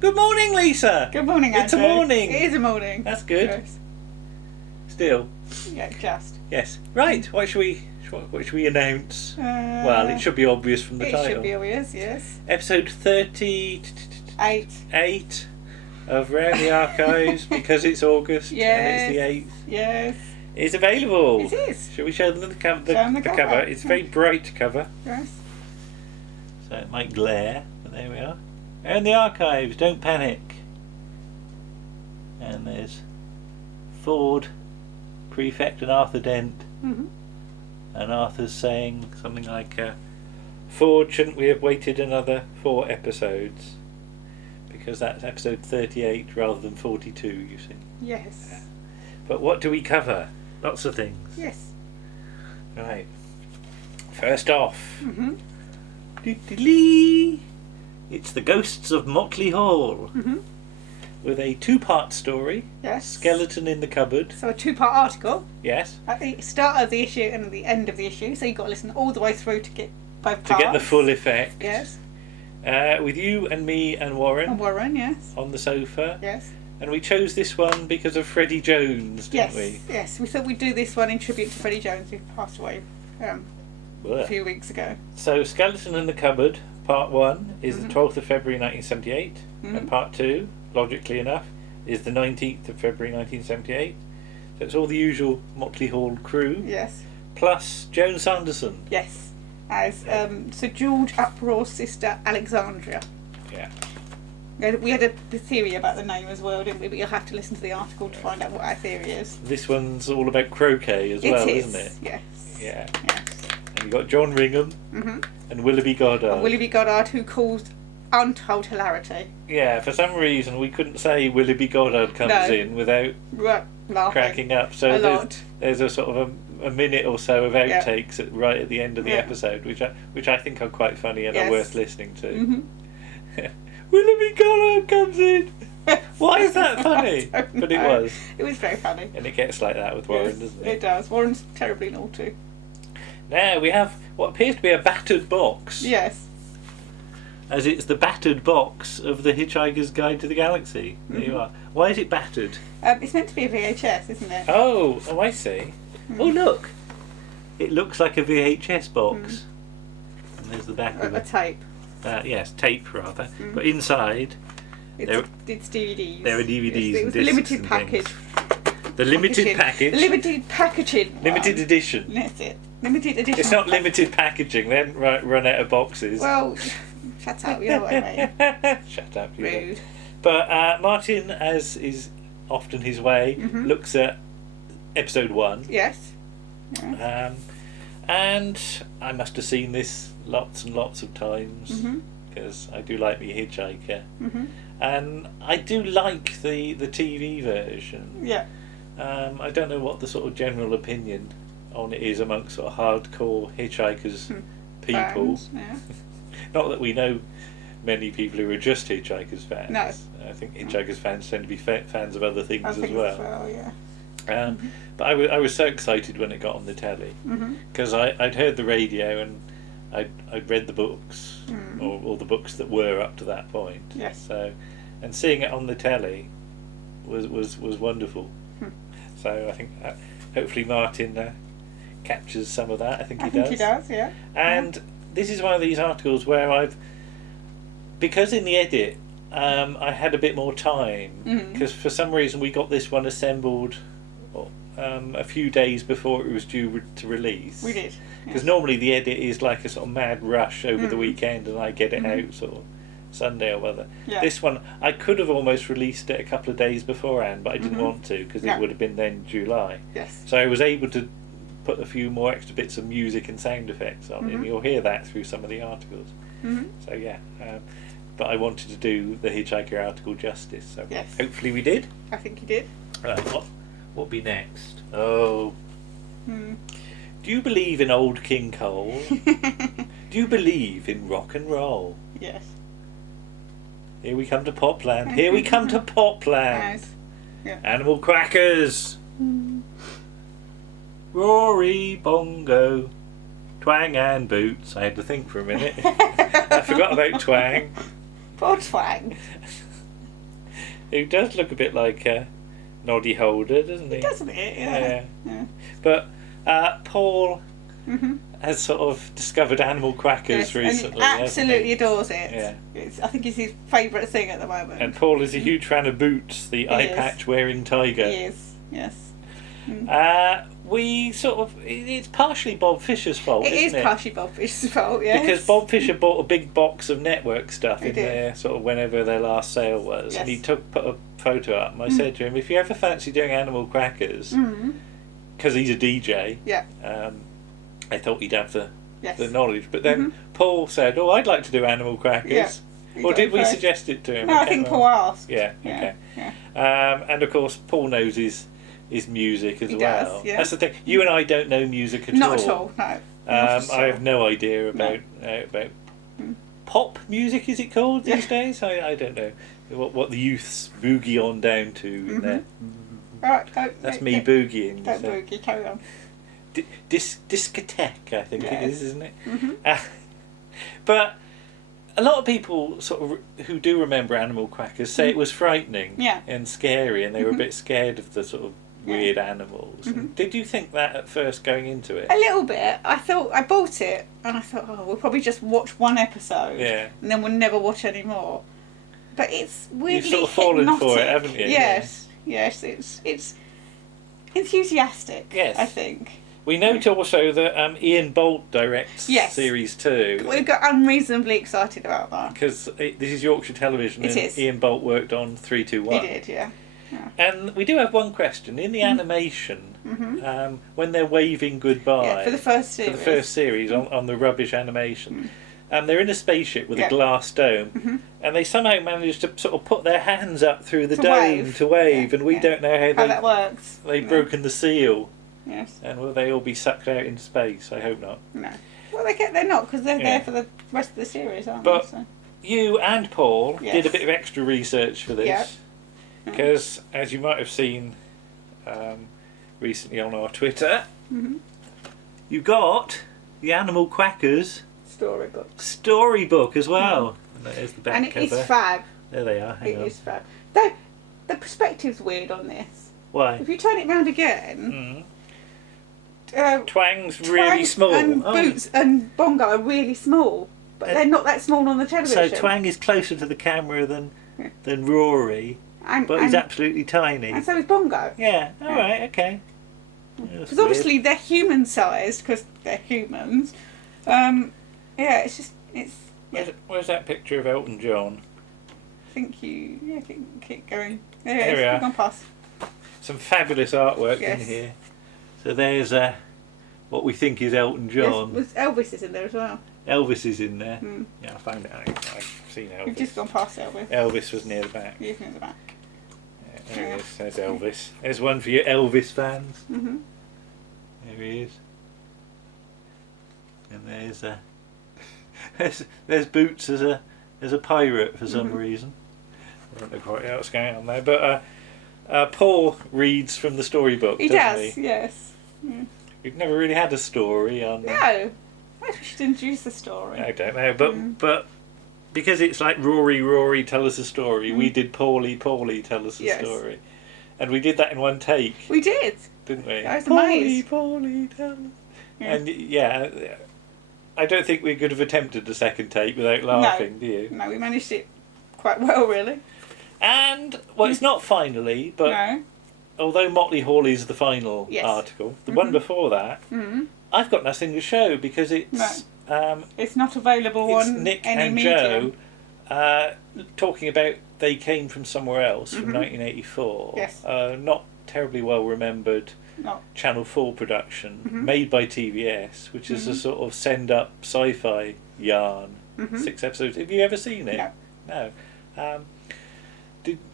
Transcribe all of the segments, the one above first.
Good morning, Lisa. Good morning, Andrew. It's a morning. It is a morning. That's good. Yes. Still. Yeah, just. Yes. Right. What should we announce? Well, it should be obvious from the title. It should be obvious, yes. Episode 38 of Round the Archives, because it's August and it's the 8th. Yes. Is available. It is. Shall we show them the cover? Show them the cover. It's a very bright cover. Yes. So it might glare, but there we are. Round the Archives, don't panic. And there's Ford, Prefect and Arthur Dent. Mm-hmm. And Arthur's saying something like, Ford, shouldn't we have waited another 4 episodes? Because that's episode 38 rather than 42, you see. Yes. Yeah. But what do we cover? Lots of things. Yes. Right. First off, Mm-hmm. It's the Ghosts of Motley Hall. Mm-hmm. With a 2-part story. Yes. Skeleton in the Cupboard. So a 2-part article. Yes. At the start of the issue and at the end of the issue. So you've got to listen all the way through to get both parts. To get the full effect. Yes. With you and me and Warren. And Warren, yes. On the sofa. Yes. And we chose this one because of Freddie Jones, didn't we? Yes. We thought we'd do this one in tribute to Freddie Jones, who passed away a few weeks ago. So Skeleton in the Cupboard, part 1, is the 12th of February 1978. And part 2, logically enough, is the 19th of February 1978. So it's all the usual Motley Hall crew. Yes. Plus Joan Sanderson. Yes. As Sir George Uproar's sister Alexandria. Yeah. We had a theory about the name as well, didn't we? But you'll have to listen to the article to find out what our theory is. This one's all about croquet as well, isn't it? Yes. Yeah. Yes. And you've got John Ringham and Willoughby Goddard. And Willoughby Goddard, who caused untold hilarity. Yeah, for some reason we couldn't say Willoughby Goddard comes in without laughing. cracking up. So there's a sort of a minute or so of outtakes right at the end of the episode, which I think are quite funny and are worth listening to. Mm-hmm. Willoughby Goddard comes in. Why is that funny? But it was. It was very funny. And it gets like that with Warren, doesn't it? It does. Warren's terribly naughty. Now we have what appears to be a battered box. Yes. As it's the battered box of the Hitchhiker's Guide to the Galaxy. There you are. Why is it battered? It's meant to be a VHS, isn't it? Oh, I see. Oh, look. It looks like a VHS box. And there's the back of it. A tape. Yes, tape rather. But inside, it's DVDs. There are DVDs. It was the limited package. The limited package. The limited packaging. Limited edition. That's it. Limited edition. It's not limited packaging. They haven't run out of boxes. Well, shut up. You know what I mean. Shut up. Rude. But Martin, as is often his way, looks at episode 1. Yes. And I must have seen this lots and lots of times because I do like me Hitch-Hiker, and I do like the TV version. Yeah. I don't know what the sort of general opinion on it is amongst sort of hardcore Hitchhikers people. Fans, yeah. Not that we know many people who are just Hitchhikers fans. No. I think Hitchhikers fans tend to be fans of other things as well. Yeah. But I was so excited when it got on the telly because I'd heard the radio and I'd read the books or the books that were up to that point. Yes. So, and seeing it on the telly was wonderful. So I think hopefully Martin captures some of that. I think he does. He does. Yeah. And this is one of these articles where because in the edit I had a bit more time because for some reason we got this one assembled a few days before it was due to release. We did. Because normally the edit is like a sort of mad rush over the weekend and I get it out sort of Sunday or whether. Yeah. This one, I could have almost released it a couple of days beforehand, but I didn't want to because it would have been then July. Yes. So I was able to put a few more extra bits of music and sound effects on, and you'll hear that through some of the articles. So yeah, but I wanted to do the Hitchhiker article justice, so hopefully we did. I think you did. What be next? Oh. Do you believe in old King Cole? Do you believe in rock and roll? Yes. Here we come to Popland. Here we come to Popland. Yeah. Animal Kwackers. Rory, Bongo, Twang and Boots. I had to think for a minute. I forgot about Twang. Poor Twang. Who does look a bit like Noddy Holder, doesn't he? Doesn't it? Yeah. But Paul has sort of discovered Animal Kwackers recently. And absolutely adores it. Yeah. I think it's his favourite thing at the moment. And Paul is a huge fan of Boots, the eye patch wearing tiger. He is, yes. We sort of, it's partially Bob Fisher's fault, isn't it? It is partially Bob Fisher's fault, yes. Because Bob Fisher bought a big box of network stuff in did. there, sort of whenever their last sale was, and he put a photo up, and I said to him, if you ever fancy doing Animal Kwackers, because he's a DJ, I thought he'd have the knowledge, but then Paul said, oh, I'd like to do Animal Kwackers. Or did we suggest it to him? No, I think Paul asked. Yeah, okay. And of course, Paul knows his music as well. Does, yeah. That's the thing. You and I don't know music at all. Not at all, no. I have no idea about pop music. Is it called these days? I don't know what the youths boogie on down to in there. Right, that's me boogieing. Don't boogie. Carry on. Discotheque, I think it is, isn't it? But a lot of people sort of who do remember Animal Kwackers say it was frightening and scary, and they were a bit scared of the sort of weird animals. Did you think that at first going into it? A little bit. I bought it and I thought, oh, we'll probably just watch one episode and then we'll never watch any more. But it's weirdly You've sort of fallen for it, haven't you? Yes, it's enthusiastic. Yes, I think. We note also that Ian Bolt directs Series 2. We got unreasonably excited about that. Because this is Yorkshire Television and Ian Bolt worked on 321. He did, yeah. And we do have one question. In the animation, when they're waving goodbye for the first series, on the rubbish animation, they're in a spaceship with a glass dome, and they somehow manage to sort of put their hands up through the dome to wave, and we don't know how that works. They've broken the seal. Yes. And will they all be sucked out into space? I hope not. No. Well, they're not, because they're there for the rest of the series, aren't they? So. You and Paul did a bit of extra research for this. Because, as you might have seen recently on our Twitter, you got the Animal Kwackers storybook as well. And there's the back and it cover. is fab. There they are. Hang on. It is fab. Though the perspective's weird on this. Why? If you turn it round again, Twang's really small. And Boots and Bongo are really small, but they're not that small on the television. So Twang is closer to the camera than Rory. But he's absolutely tiny. And so is Bongo. Yeah, alright, okay. Because obviously they're human sized, because they're humans. It's just, Where's that picture of Elton John? I think you, keep going. There we are. Gone past. Some fabulous artwork in here. So there's what we think is Elton John. Yes, Elvis is in there as well. Elvis is in there. Yeah, I found it. I've seen Elvis. You've just gone past Elvis. Elvis was near the back. He is near the back. There he is. There's Elvis. There's one for you Elvis fans. There he is. And there's Boots as a pirate for some reason. I don't know quite what's going on there, but Paul reads from the storybook. He does. Yes. We've never really had a story on. No. Maybe we should introduce the story. I don't know, but because it's like Rory, tell us a story. We did Paulie, tell us a story, and we did that in one take. We did, didn't we? I was amazed. Paulie, tell us. And I don't think we could have attempted a second take without laughing. Do you? No, we managed it quite well, really. And it's not finally, but although Motley Hall is the final article, the one before that, I've got nothing to show because it's. It's not available on Nick any and medium. Joe talking about They Came From Somewhere Else from 1984. Yes. Not terribly well remembered Channel 4 production made by TVS, which is a sort of send-up sci-fi yarn. 6 episodes. Have you ever seen it? No. Are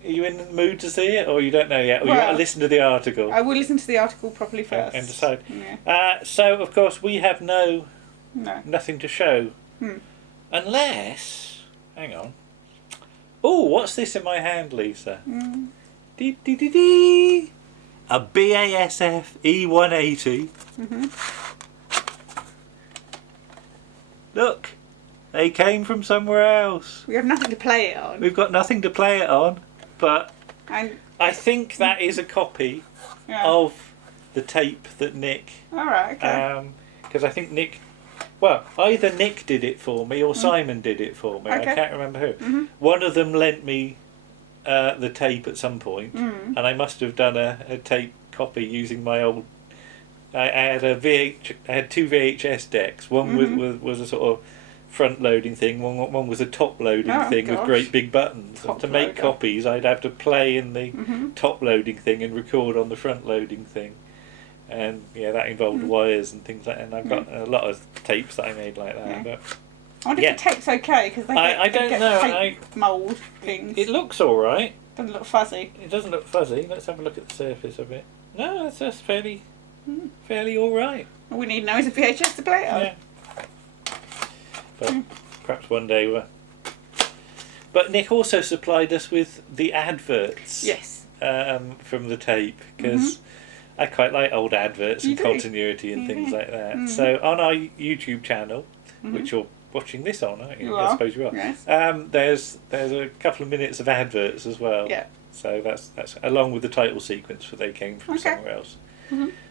you in the mood to see it, or you don't know yet? Or you want to listen to the article? I will listen to the article properly first. And decide. So, of course, we have nothing to show. Unless... Hang on. Oh, what's this in my hand, Lisa? Dee. A BASF E180. Look. They came from somewhere else. We have nothing to play it on. We've got nothing to play it on, but And I think that is a copy of the tape that Nick... All right, okay. Because I think Nick... Well, either Nick did it for me or Simon did it for me. Okay. I can't remember who. One of them lent me the tape at some point, and I must have done a tape copy using my old... I had two VHS decks. One was a sort of front-loading thing. One was a top-loading thing with great big buttons. And to make copies, I'd have to play in the top-loading thing and record on the front-loading thing. And that involved wires and things like that. And I've got a lot of tapes that I made like that. But I wonder if the tape's okay, because I don't know. Tape mould things. It looks all right. Doesn't look fuzzy. It doesn't look fuzzy. Let's have a look at the surface of it. No, it's just fairly all right. All we need now is a VHS to play it on. Yeah. But perhaps one day we'll... But Nick also supplied us with the adverts. Yes. From the tape, because I quite like old adverts and continuity and things like that. So on our YouTube channel, which you're watching this on, aren't you? I suppose you are. Yes. There's a couple of minutes of adverts as well. Yeah. So that's along with the title sequence, where they came from somewhere else.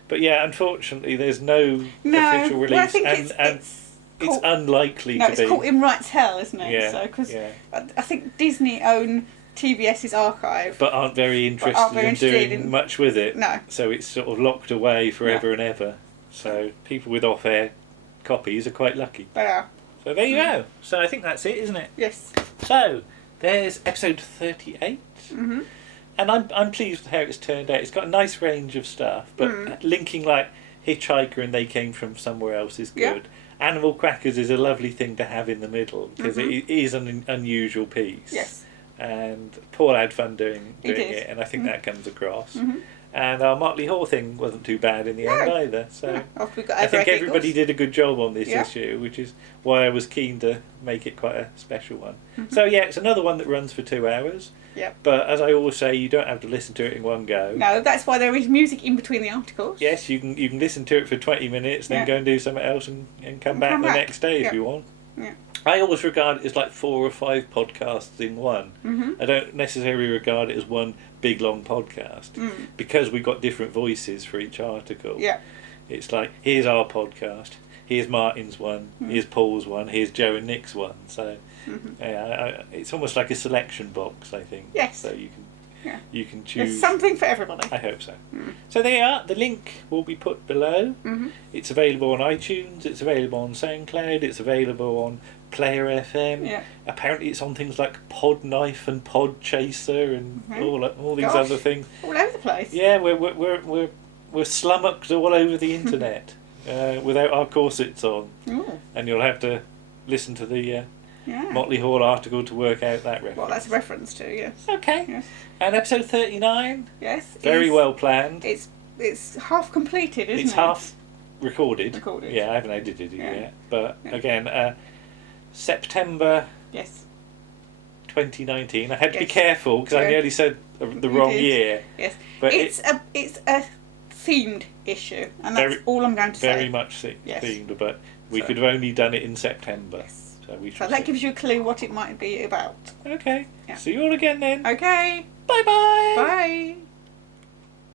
But yeah, unfortunately, there's no official release, well, I think it's unlikely to be. No, it's caught in Right's Hell, isn't it? Yeah. So, because I think Disney own TBS's archive, but aren't very interested in doing much with it. No. So it's sort of locked away forever and ever. So people with off-air copies are quite lucky. They are. So there you go. So I think that's it, isn't it? Yes. So there's episode 38. And I'm pleased with how it's turned out. It's got a nice range of stuff, but linking like Hitch-Hiker and They Came From Somewhere Else is good. Animal Kwackers is a lovely thing to have in the middle, because it is an unusual piece. Yes. And Paul had fun doing it, and I think that comes across. And our Motley Hall thing wasn't too bad in the end either. So I think everybody did a good job on this issue, which is why I was keen to make it quite a special one. So yeah, it's another one that runs for 2 hours. Yep. But as I always say, you don't have to listen to it in one go. No, that's why there is music in between the articles. Yes, you can listen to it for 20 minutes, then go and do something else and come back the next day if you want. Yeah. I always regard it as like 4 or 5 podcasts in one. I don't necessarily regard it as one big long podcast, because we've got different voices for each article. Yeah. It's like, here's our podcast, here's Martin's one, here's Paul's one, here's Joe and Nick's one. So it's almost like a selection box, I think. Yes. So you can choose. There's something for everybody. I hope so. So there you are. The link will be put below. It's available on iTunes, it's available on SoundCloud, it's available on Player FM. Yeah. Apparently it's on things like Podknife and Podchaser and all these other things. All over the place. Yeah, we're slummocked all over the internet without our corsets on. And you'll have to listen to the Motley Hall article to work out that reference. What that's a reference to, yes. Okay. Yes. And episode 39. Yes. Very well planned. It's half completed, isn't it? It's half recorded. Yeah, I haven't edited it yet. But again, September 2019. I had to be careful because I nearly said the wrong year. Yes. But it's a themed issue, and that's all I'm going to say. Very much themed, but we could have only done it in September. Yes. So that gives you a clue what it might be about. Okay. Yeah. See you all again then. Okay. Bye-bye. Bye.